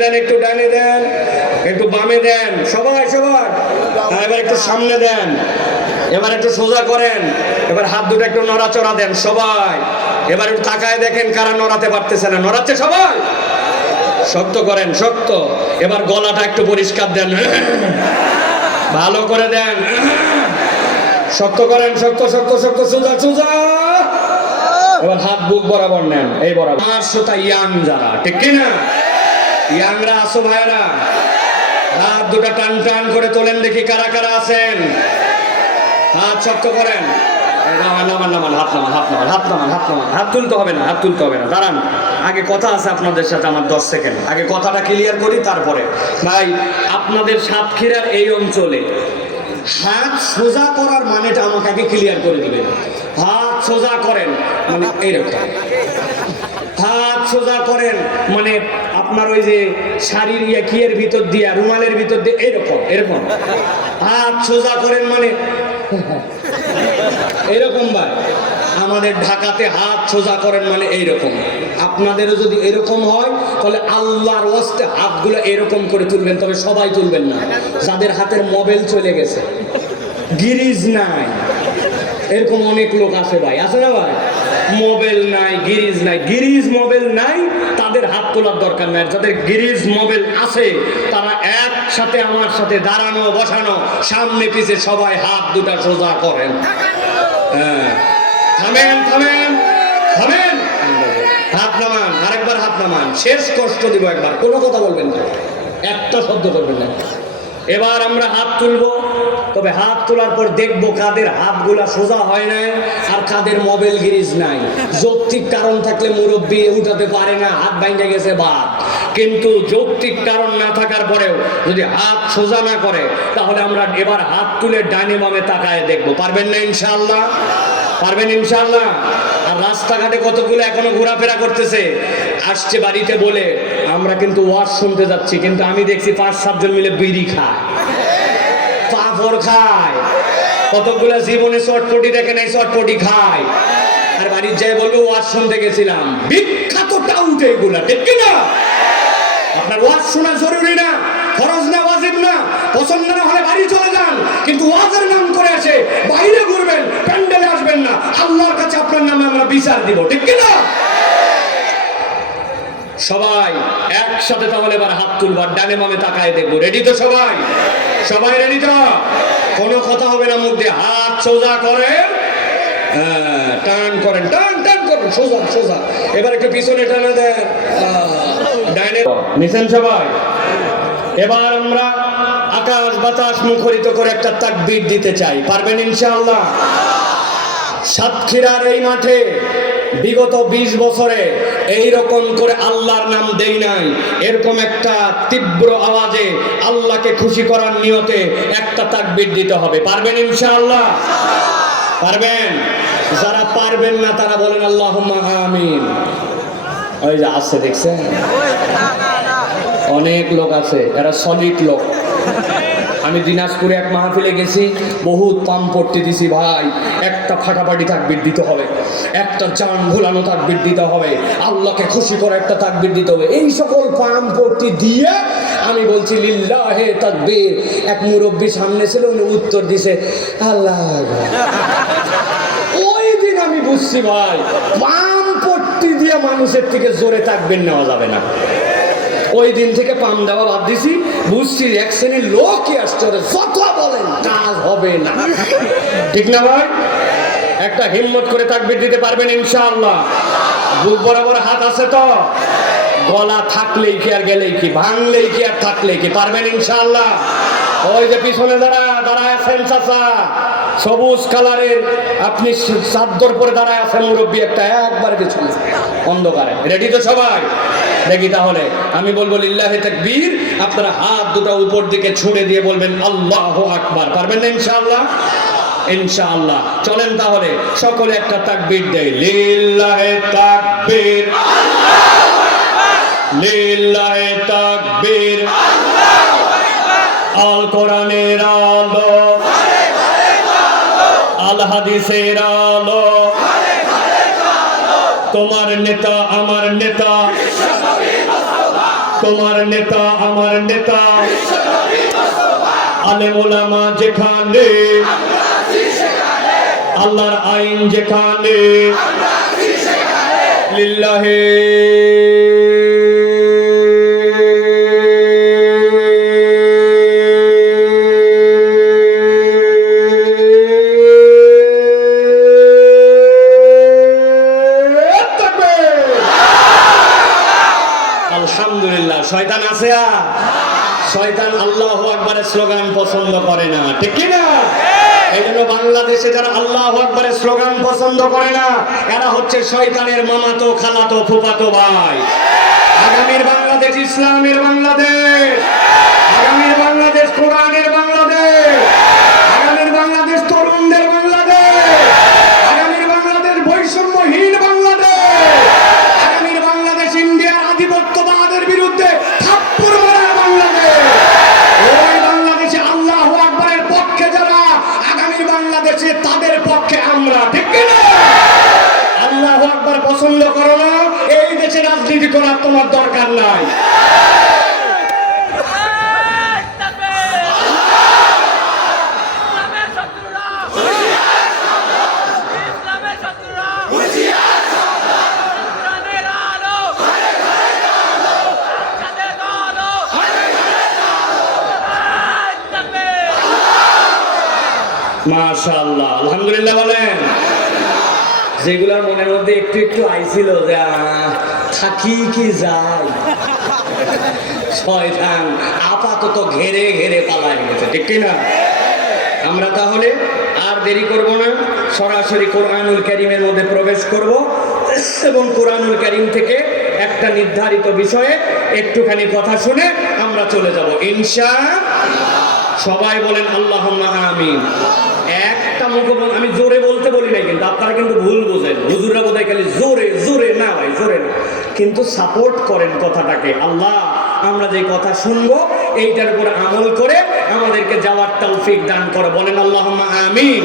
দেন একটু ডানে দেন একটু বামে দেন। সবাই হ্যাঁ, এবার একটু সামনে দেন। এবার একটু সোজা করেন। এবার হাত দুটো একটু নড়াচড়া দেন সবাই। এবার একটু তাকায় দেখেন কারা নড়াতে পারতেছে না। নড়াচ্ছে সবাই? শক্ত করেন শক্ত। এবার গলাটা একটু পরিষ্কার দেন। ভালো করে দেন। শক্ত করেন শক্ত শক্ত শক্ত সোজা সোজা। এবার হাত বুক বরাবর নেন এই বরাবর। আমার শ্রোতা ইয়াং যারা ঠিক কি না ইয়াংরা, আসো ভাইরা হাত দুটা টান টান করে তোলেন দেখি কারা কারা আছেন। হাত শক্ত করেন। নামান হাত তুলতে হবে না, হাত তুলতে হবে না। দাঁড়ান, আগে কথা আপনাদের সাথে আমার দশ সেকেন্ড। আগে কথাটা ক্লিয়ার করি, তারপরে। আপনাদের সাতক্ষীরার এই অঞ্চলে হাত সোজা করার মানেটা আমাকে ক্লিয়ার করে সোজা করেন মানে সোজা করেন মানে আপনার ওই যে শাড়ির ইয়া কিয়ের ভিতর দিয়া, রুমালের ভিতর দিয়ে, এরকম এরকম। হাত সোজা করেন মানে? এরকম ভাই। আমাদের ঢাকাতে হাত সোজা করেন মানে এইরকম। আপনাদেরও যদি এরকম হয়, তাহলে আল্লাহর ওয়াস্তে হাতগুলো এরকম করে তুলবেন, তবে সবাই তুলবেন না। যাদের হাতের মোবাইল চলে গেছে। গিরিজ নাই। এরকম অনেক লোক আছে ভাই। আছে না ভাই? মোবাইল নাই, গিরিজ নাই। গিরিজ মোবাইল নাই, তাদের হাত তোলার দরকার নাই। যাদের গিরিজ মোবাইল আছে, তারা একসাথে আমার সাথে দাঁড়ানো, বসানো, সামনে পিছে সবাই হাত দুটা সোজা করেন। হ্যাঁ। থামেন থামেন থামেন। হাত নামান, আরেকবার হাত নামান। শেষ কষ্ট দিব একবার। কোনো কথা বলবেন না। একটা শব্দ করবেন না। এবার আমরা হাত তুলবো। তবে হাত তোলার পর দেখব কাদের হাতগুলা সোজা হয় নাই আর কাদের মোবাইল গিরিজ নাই। যৌক্তিক কারণ থাকলে মুরব্বী উঠাতে পারে না, হাত ভাঙে গেছে বাদ কিন্তু যৌক্তিক কারণ না থাকার পরেও যদি হাত সোজা না করে, তাহলে আমরা এবার হাত তুলে ডানে বামে তাকায় দেখব। পারবেন না ইনশাল্লাহ পারবেন ইনশাল্লাহ আর রাস্তাঘাটে কতগুলো এখনও ঘোরাফেরা করতেছে? আসছে বাড়িতে বলে, আমরা কিন্তু ওয়াজ শুনতে যাচ্ছি, কিন্তু আমি দেখছি পাঁচ সাতজন মিলে বিড়ি খায়। পাঁপড় খায়। কতগুলো জীবনে চটপটি দেখে নাই, চটপটি খায়। আর বাড়ির যাই বলব, ওয়াজ শুনতে গেছিলাম। বিখ্যাত টাউনতে এগুলা, ঠিক কি না আপনার ওয়াজ শোনা জরুরি না, ফরজ না, ওয়াজিব না। পছন্দ না হলে বাড়ি চলে যান, কিন্তু ওয়াজের নাম করে আসে বাইরে ঘুরবেন, প্যান্ডেলে আসবেন না। আল্লাহর কাছে আপনার নামে আমরা বিচার দিব, ঠিক কি না সবাই একসাথে তাহলে এবার হাত তুলবার, ডানে মামে তাকায় দেখব। রেডি তো সবাই? সবাই রেডি তো? কোনো কথা হবে না মুখ দিয়ে। হাত সোজা করে হ্যাঁ, টান করেন টান টান করেন। সোজা সোজা। এবার একটু পিছনে টানে দেন। নিছেন সবাই? এবার আমরা আকাশ বাতাস মুখরিত করে একটা তাকবীর দিতে চাই। পারবেন ইনশাআল্লাহ? সাতক্ষীরার এই মাঠে বিগত ২০ বছরে এই রকম করে আল্লাহর নাম দেই নাই। এরকম একটা তীব্র আওয়াজে আল্লাহকে খুশি করার নিয়তে একটা তাকবীর দিতে হবে। পারবেন ইনশাআল্লাহ? পারবেন? যারা পারবেন না, তারা বলেন আল্লাহ আমিন। ওই যে আছে, দেখছেন? অনেক লোক আছে, এরা সলিড লোক। আমি দিনাজপুরে এক মাহফিলে গেছি, বহুত পাম পড়তে দিছি ভাই। একটা ফাটাফাটি তাকবির দিতে হবে, একটা জান ভুলানো তাকবির দিতে হবে, আল্লাহকে খুশি করে একটা তাকবির দিতে হবে। এই সকল পাম পড়তে দিয়ে আমি বলছি, লিল্লাহে তাকবীর। এক মুরব্বী সামনে ছিল, উনি উত্তর দিছে, আল্লাহ ওই দিন আমি বুঝছি ভাই, পাম পট্টি দিয়ে মানুষের থেকে জোরে তাকবির নেওয়া যাবে না। ওই দিন থেকে পাম দেওয়া বাদ দিছি। বুঝছি এক শ্রেণির লোকই আসছে ফতোয়া বলেন, কাজ হবে না। ঠিক না ভাই? একটা হিম্মত করে তাকবির দিতে পারবেন ইনশাআল্লাহ। বুক বরাবর হাত আছে তো? গলা থাকলেই কি আর গেলেই কি, ভাঙলেই কি আর থাকলেই কি, পারবেন ইনশাআল্লাহ? ওই যে পিছনে দাঁড়া, দাঁড়ায় আছেন চাচা। সবুজ কালারের আপনি চাদর পরে দাঁড়ায় আছেন মুরব্বী একটা, একবার পিছনে। অন্ধকারে। রেডি তো সবাই? দেখি তাহলে, আমি বলব লিল্লাহে তাকবীর, আপনারা হাত দুটো উপর দিকে ছুড়ে দিয়ে বলবেন, আল্লাহ আকবার। পারবেন না ইনশাআল্লাহ? ইনশাআল্লাহ। চলেন তাহলে, সকলে একটা তাকবীর দেয় লিল্লাহে তাকবীর। লিল্লাহে তাকবীর। আল কোরআনের আলো। আল হাদিসের আলো। তোমার নেতা, আমার নেতা। তোমার নেতা, আমার নেতা। আলেমুলামা যেখানে, আল্লাহর আইন যেখানে, লিল্লাহে। আছে শয়তান আল্লাহ আকবরের স্লোগান পছন্দ করে না। ঠিক না এই জন্য বাংলাদেশে যারা আল্লাহ আকবরের স্লোগান পছন্দ করে না, এরা হচ্ছে শয়তানের মামাতো, খালাতো ফুপাতো ভাই। আগামীর বাংলাদেশ, ইসলামের বাংলাদেশ। তোমার দরকার নাই। মাশাআল্লাহ আলহামদুলিল্লাহ বলেন। যেগুলার মনের মধ্যে একটু একটু আইছিল যে থাকি কি যায় শয়তান আপাতত ঘেরে ঘেরে পালায় গেছে, ঠিক না আমরা তাহলে আর দেরি করব না, সরাসরি কোরআনুল করিমের মধ্যে প্রবেশ করব এবং কোরআনুল করিম থেকে একটা নির্ধারিত বিষয়ে একটুখানি কথা শুনে আমরা চলে যাব। ইনশা সবাই বলেন আল্লাহ আমিন। একটা মুখোমুখি আমি জোরে বলতে বলি নাই কিন্তু, আপনারা কিন্তু ভুল বোঝেন। হুজুররা বোধহয় খালি জোরে জোরে না ভাই, জোরে না। কিন্তু সাপোর্ট করেন কথাটাকে। আল্লাহ, আমরা যে কথা শুনব, এইটার উপর আমল করে আমাদেরকে যাওয়ার তৌফিক দান করো। বলেন আল্লাহ আমিন।